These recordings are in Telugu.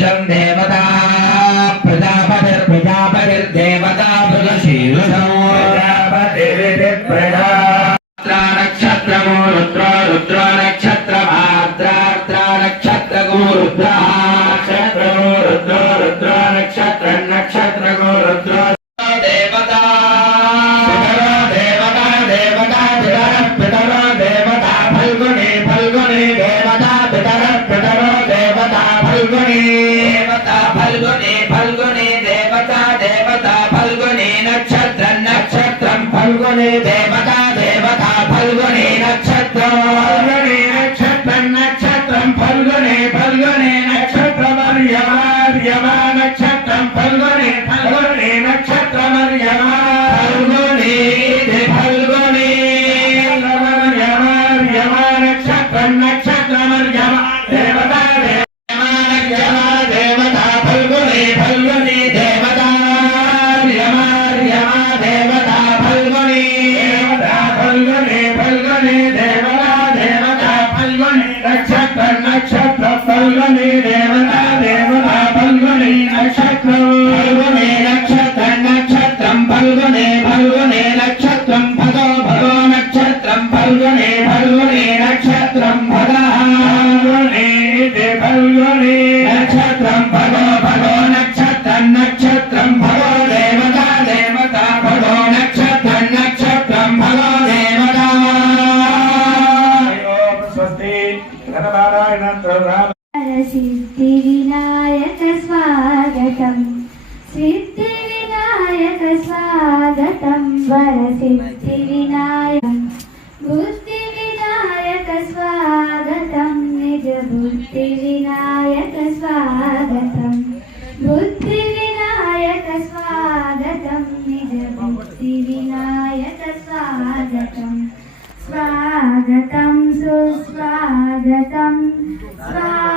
मृगशीर्षं देवता प्रजापतिर्प्रजापतिर्देवता मृगशीर्षं प्रजापतिर्प्रजा नक्षत्रमो रुद्रो रुद्रो नक्षत्रमाद्रार्द्रा नक्षत्रगो रुद्रः ఫల్గుని దేవత దేవత ఫల్గుని నక్షత్రం. ఫల్గుని నక్షత్రం నక్షత్రం ఫల్గుని ఫల్గుని నక్షత్రమర్యమార్యమా నక్షత్రం ఫల్గుని ఫల్గుని నక్షత్రమర్యమా ఫల్గుని ఫల్గుని యమా నక్షత్రం నక్షత్రమర్యమా దేవత దేవత దేవత ఫల్గుని ఫల్గుని దేవత యమా యమా దేవత. నక్షత్ర పల్వని దేవత దేవత పల్వని నక్షత్రం పల్వని నక్షత్ర నక్షత్రం పల్వని పల్వని నక్షత్రం పదో భగో నక్షత్రం పల్వని పల్వని నక్షత్రం సిద్ధి వినాయక స్వాగతం వర సిద్ధి వినాయకం. బుద్ధి వినాయక స్వాగతం నిజ బుద్ధి వినాయక స్వాగతం. బుద్ధి వినాయక స్వాగతం నిజ బుద్ధి వినాయక స్వాగతం. స్వాగతం సుస్వాగతం. స్వాగతం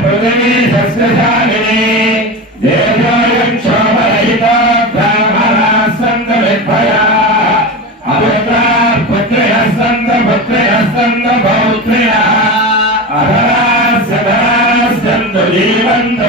పృథివీ సస్యశాలిని దేశోయం శోభరహితో బ్రాహ్మణాः సంతు నిర్భయాः అపుత్రాः పుత్ర్యः సంతు పుత్ర్యः సంతు పౌత్ర్యः అధరాः జీవంతు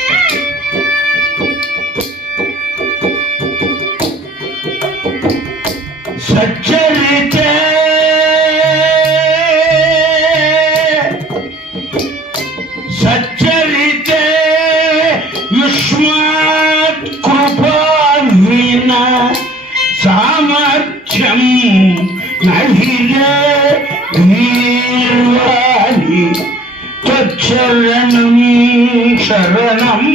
நம் நகில நீர்வாழி சரணம் சரணம்